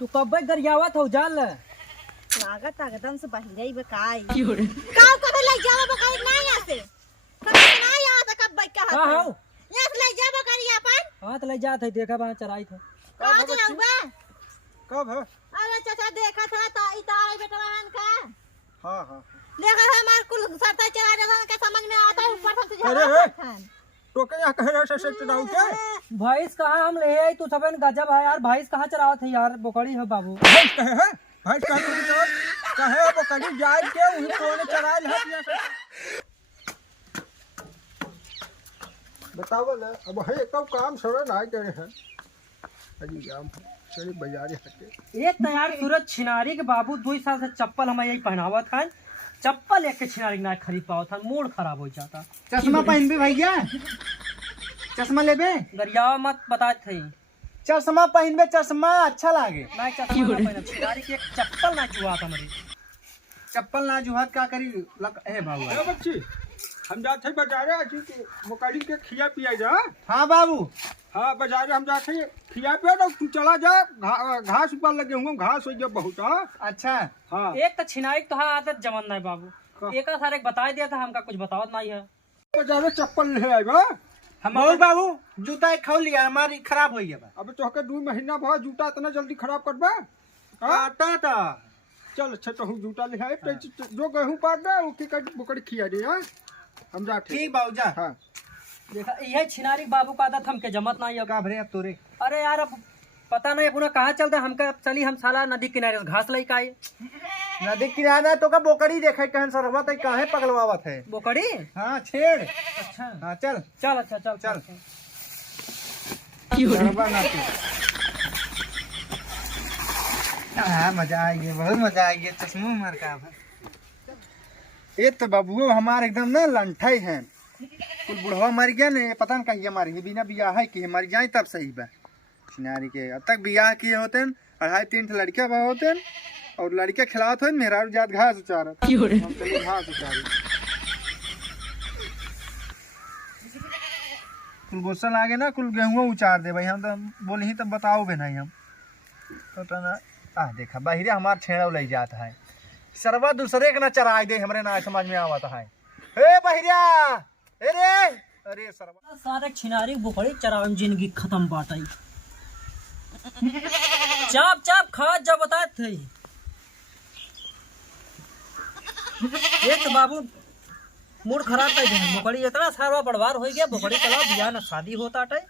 तू कब गरियावत हो जाल लागत एकदम से बहिरई बकाई काव कबे ले जावा बकाई ना यहां से कबे ना यहां तक कब बैठ हां हां यहां से ले जावा करिया अपन हां तो ले जात है देखा बा चराई थे कब चलाऊबा कब है? अरे चाचा देखा था तो इतारे बेटवान का हाँ हाँ देखा है हमार कुल सरता चला रहा के समझ में आता है ऊपर से अरे टोके यहाँ कह रहा से चढ़ाऊ के भैंस कहाँ हम ले आई तू सबन गजब है यार भैंस कहाँ चरावत है यार बोकड़ी हो बाबू भैंस कहे है भैंस कहे तुम जो कहे वो कहीं जाए के उन्हीं कोने चराए है यहाँ से बताओ ना अब है कब काम सरे ना करे हैं अजी काम चली बाजारे हटे एक तैयार सूरज छिनारी के बाबू 2 साल से चप्पल हम यही पहनावत था चप्पल एक के छिनारी ना खरीद पाओ था मूड खराब हो जाता चश्मा पहन भी भैया चश्मा लेबे गरियावा मत बता थे चश्मा पहन बे चश्मा अच्छा लागे ना चप्पल ना पहना छिनारी के एक चप्पल ना जुआ था मेरी चप्पल ना जुहात का करी लक ए बाबू अरे बच्ची हम जाते हैं बाजारे आज मुकड़ी के खिया पिया जा हाँ बाबू हाँ बाजारे हम जाते हैं खिया पिया तो तू चला जा घास ऊपर लगे हुए घास हो गया बहुत हाँ अच्छा हाँ एक तो छिनारी तो हाँ आदत जमन नहीं बाबू एक सारे बता दिया था हमका कुछ बतावत नहीं है बाजारे चप्पल ले आएगा हम और बाबू जूता एक खो लिया हमारी खराब हो गया अब तो के 2 महीना बाद जूता इतना जल्दी खराब करबे आता था चल अच्छा तो हम जूता ले आए जो गेहूं पाट दे वो की बुकड़ी खिया दे हाँ हम जाते ठीक बाबू जा हाँ देखा यही छिनारी बाबू का आदत हमके जमत नहीं है का भरे अब तोरे अरे यार अब पता नहीं अपना कहाँ चलते हमका चली हम साला नदी किनारे घास लई काई नदी किनारा तो का बोकड़ी देखे कहन सरवा तक काहे पगलवावत है बोकड़ी हाँ छेड़ अच्छा हाँ चल चल अच्छा चल चल। चल। ना तू हाँ मजा आएगी बहुत मजा आएगी चश्मा मार का ये तो बाबू हमारे एकदम ना लंठाई हैं कुल बुढ़वा मर गया ने पता नहीं कहीं हमारे बिना बियाह है कि मर जाए तब सही बा किनारे के अब तक बियाह किए होते 2.5-3 लड़कियां बा होते और लड़के खिलावत हो मेरा जात घास उचारत हम चले घास उचारे कुल गुस्सा लागे ना कुल गेहूं उचार दे भाई हम तो बोले ही तब बताओ भी नहीं हम तो ना देखा बाहरे हमार छेड़ा ले जाता है सरवा दूसरे के ना चराए दे हमरे ना समझ में आवता है ए बहिरिया अरे सरवा सारे छिनारी बोकड़ी चरावन जिंदगी खत्म बाटाई चाप चाप खा जब बता थे ये तो बाबू मूड खराब कर दे बोकड़ी इतना सारा बड़वार हो गया बोकड़ी चला बियाह ना शादी होता है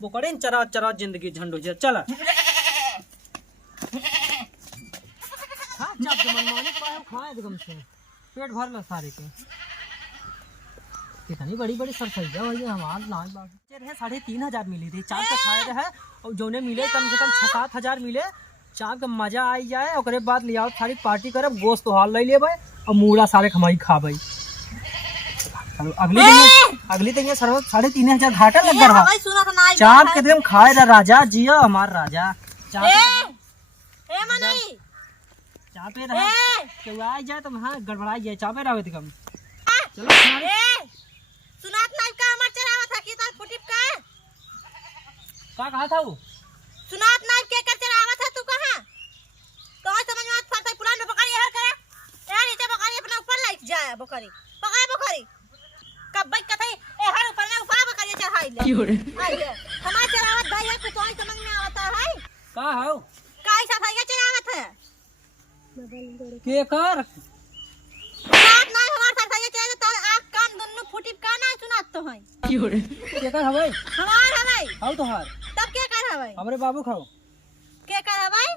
बोकड़ी चरा चरा जिंदगी झंडो जा चला चाप के मनमानी पाए खा एकदम से पेट भर ला सारे के कितनी बड़ी बड़ी सरसैया भाई हमारे नाच बाग है 3,500 मिली थी चाप के खाए रहे और जोने मिले कम से कम 6-7 हजार मिले चाप के मजा आई जाए और बाद लिया सारी पार्टी करब गोश्त तो हाल ले ले भाई और मूड़ा सारे खमाई खा भाई अगली दिन सर 3,500 घाटा लग रहा चाप के दिन खाए रहा राजा जिया हमार राजा चाप चापे रहा क्यों आ जाए तो हाँ गड़बड़ाई जाए चापे रहा कम चलो सुनात नाइफ का हमार चरावा था कि तार फुटिप का कहा था वो सुनात नाइफ के कर चरावा था तू कहां तो समझ में आता पुराने बकरी हर करे यार नीचे बकरी अपना ऊपर लाइट जाए बकरी पकड़ बकरी कब बैठ कथई ए हर ऊपर ना ऊपर बकरी चढ़ाई ले आइए हमार चरावत भाई को तो समझ में आता है का हो कैसा था ये चरावत है के कर सुनात नाइफ हमार साथ ये चरावत तो आंख कान दोनों फुटिप का ना सुनात तो है के कर हवे हमार हवाई आओ तो हार तब क्या कर हवाई हमरे बाबू खाओ क्या कर हवाई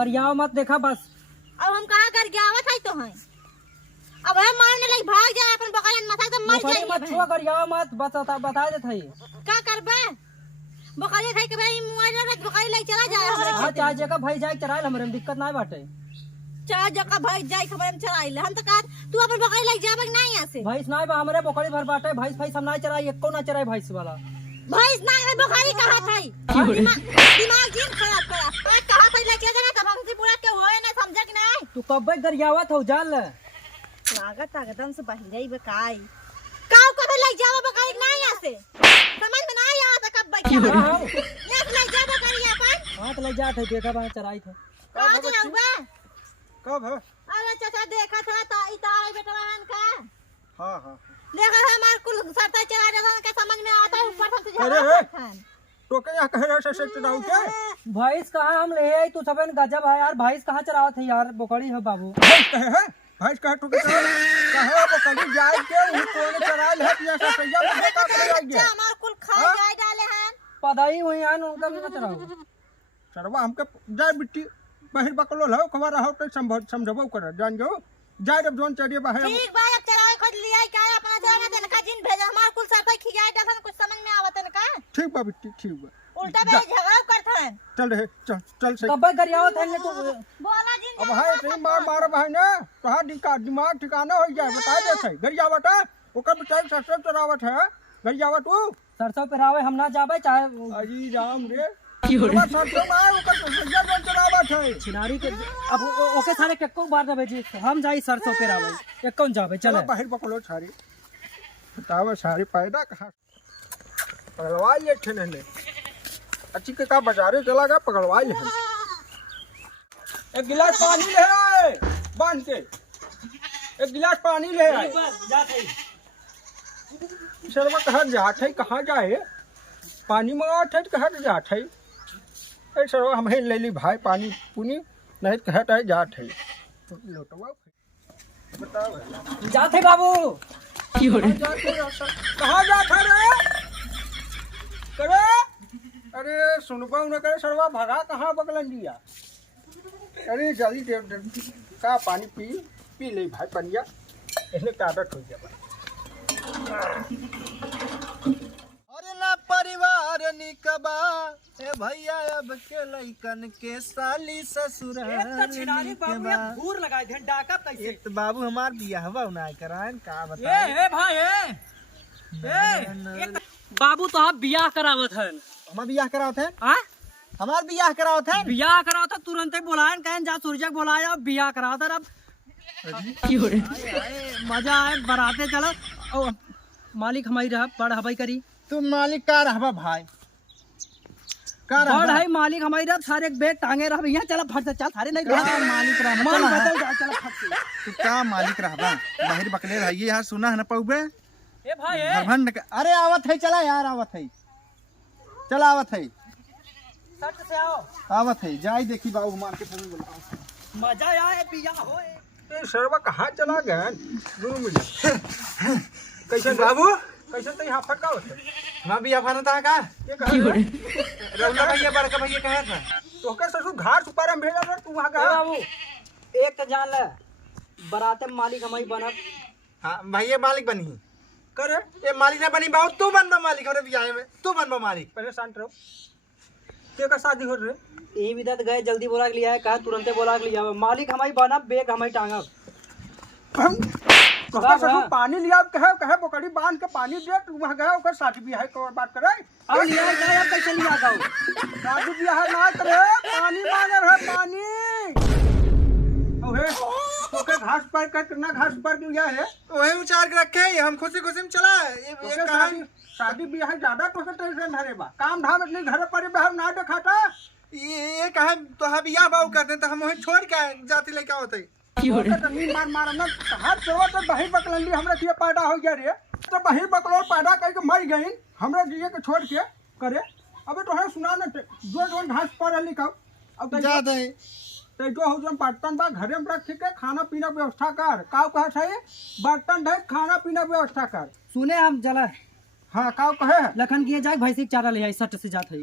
गरियाव मत देखा बस अब हम कहां कर गया आवत है तो है अब हम मारने लग भाग जाए अपन बकरियन माथा तो मर बोकड़ी मत जाए छुआ गरियाव मत बता देत है का करबे बकरी खाई के भाई मुआजा में बकरी ले चला जाए हमरे हां चाहे जगह भाई जाए चराइल हमरे में दिक्कत नहीं बाटे चाह जगह भाई जाए खबर हम चराइल हम तो कहा तू अपन बकरी ले जाबे नहीं यहां से भैंस नहीं बा हमरे बोकड़ी भर बाटे भैंस हम नहीं चराई एको ना चराई भैंस वाला भैंस ना है बकरी कहा था दिमाग दिन खराब करा मैं कहा था ले चला जाना तब हमसे पूरा के होए ना समझ कि नहीं तू कब गरियावत हो जाल लागत एकदम से बहिरई बकाई काव कबे ले जाबे बकरी नहीं यहां से समझ में नहीं आता कब बैठ हाँ, हाँ। ले जाबे बकरी अपन कहाँ ले जाते देखा वहाँ चराई थे। कहाँ चलाऊंगा? कब है? अरे चाचा देखा था तो इतारे बेटा बहन का हाँ हाँ देखा था हमारे कुल सरता चला जाता के समझ में आता है ऊपर से अरे झगड़ा हे! तो क्या कह रहे से चढ़ाऊ के? भैंस कहाँ हम ले आई तू सब गजब है यार। भैंस कहाँ चरावत है यार बोकड़ी है बाबू। भैंस कहे तो कहे वो कभी जाए के उही तो ने चराल है पिया से सैया में देखा कर जाएंगे। अच्छा हमारे कुल खा जाए डाले हैं पदाई हुई है उनका भी न चराओ। सरवा हमके जाए बिट्टी बाहर बकलो लो खबर रहो तो समझबो कर जान जो जाए जब जोन चढ़िए बाहर। ठीक बा अब चलावे खोज लिया क्या अपना जाना देन का जिन भेजा हमारे कुल सरता खियाई डालन कुछ समझ में आवत न का ठीक बा बिट्टी ठीक बा। उल्टा बे झगड़ा करत हैं चल रहे चल सही। कब गरियावत है तू। बोला जिन अब है नहीं मार भाई ना कहा दिमाग ठिकाना हो जाए बता दे सही गरियावत है ओकर बेचारे सरसों चरावत है गरियावत तू सरसों पे रावे हम ना जाबे चाहे अजी राम रे सरसों में ओकर सैया जोन चरावत है छिनारी के अब ओके सारे केको बार ना भेजी हम जाई सरसों पे रावे एक कौन जाबे चले बाहर बकलो छारी बतावा सारी पैदा कहाँ पकड़वा लिए थे ने अच्छी के का बाजारे चला गया पकड़वा ले एक गिलास पानी ले आए बांध के एक गिलास पानी ले आए। शर्मा कहाँ जाए पानी मंगाते है कहाँ जात है ए सरवा हम ले ली भाई पानी पुनी नहीं कहता है जात है लोटवा बताओ जाते बाबू कहाँ जाता रे करे अरे सुनबा न करे सरवा भगा कहाँ बगलन दिया अरे जल्दी दे का पानी पी ले भाई पनिया इसने आदत हो गया। अरे ना परिवार निकबा ए भैया अब के लइकन के साली ससुराल निकबा घूर लगाए थे डाका कैसे। एक तो बाबू हमार बियाहवा उनाय करायन का बता ए भाई ए बाबू तो आप बियाह करावत हन। हमार बियाह करावत है हां हमार बियाह करावत है बियाह करावत तुरंत ही बुलायन कहन जा सूरजक बुलाया बियाह करावत अब मजा आए बराते चलो ओ मालिक हमारी रहा बड़ हवाई करी तुम मालिक का रहबा भाई का बड़ रहबा है मालिक हमारी रहा सारे बैग टांगे रहा भैया चलो फट से चल सारे नहीं का मालिक रहबा मन चला बदल जा चलो फट से। तू का मालिक रहबा बाहर बकले रहिए यार सुना है ना पौबे ए भाई ए दरभंड अरे आवत है चला यार आवत है चल आवत है सट से आओ आवत है जाई देखी बाबू मार के फोन बोला मजा आए बियाह होए। ए सरवा कहाँ चला गया दोनों मिले कैसे बाबू कैसे तो यहाँ फटका होते हमार बियाह फाना था का ये कहा रौला भैया बड़का भैया कहा था तो के ससुर घाट ऊपर हम भेजा तू वहाँ ए गया बाबू एक तो जान ले बराते मालिक हमारी बनब हां भैया मालिक बनी करे ये मालिक ना बनी बाबू तू बनबा मालिक हमरे बियाह में तू बनबा मालिक पहले शांत रहो के का शादी हो रहे यही विदत गए जल्दी बोला के लिया है कहा तुरंते बोला के लिया मालिक हमारी बनब बेग हमारी टांगब हम कहता ससुर पानी लिया कहे बोकड़ी बांध के पानी दे तू वहाँ गया ओकर शादी ब्याह के और बात करे अब लिया जाओ कैसे लिया जाओ शादी ब्याह ना करे पानी मांगे रहे पानी ओहे ओके घास पर कितना घास पर लिया है वही उचार के रखे हैं हम खुशी खुशी में चला ये ओके कहानी शादी ब्याह ज्यादा तो टेंशन धरे बा काम धाम इतने घर पर ब्याह ना दिखाता ये कहा तो हम बियाह बाबू करते हैं तो हम वही छोड़ के जाती लेके होते मार मार ना हर सेवा तो बही बकलंडी हमरा दिए पैदा हो गया रे तो बही बकलो पैदा करके मर गई हमरा दिए के छोड़ के करे अबे तो है सुना ना जो जो घास पर लिखाओ अब जा दे तो जो हो जो बर्तन बा घरे में रख के खाना पीना व्यवस्था कर काव कहे सही बर्तन ढक खाना पीना व्यवस्था कर सुने हम चला हाँ काव कहे लखन किए जाए भैंसी के चारा ले आई सट से जात है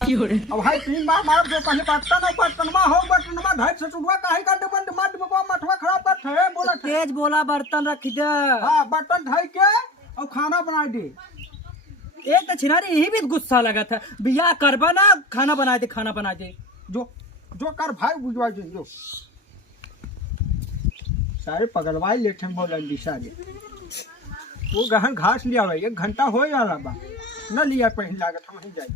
अब भाई 3 बार मार जो पहले बर्तन में धर से चुड़वा काहे का बंद मत में मठवा खराब कर थे बोला तेज बोला बर्तन रख दे हां बर्तन धर के और खाना बना दे एक तो छिनारी यही भी गुस्सा लगा था बियाह करबा ना खाना बना दे जो कर भाई बुझवा दे जो सारे पगलवाई लेते हैं बोलन सारे वो गहन घास लिया भाई 1 घंटा हो जाला बा न लिया पहले लागत हम ही जाए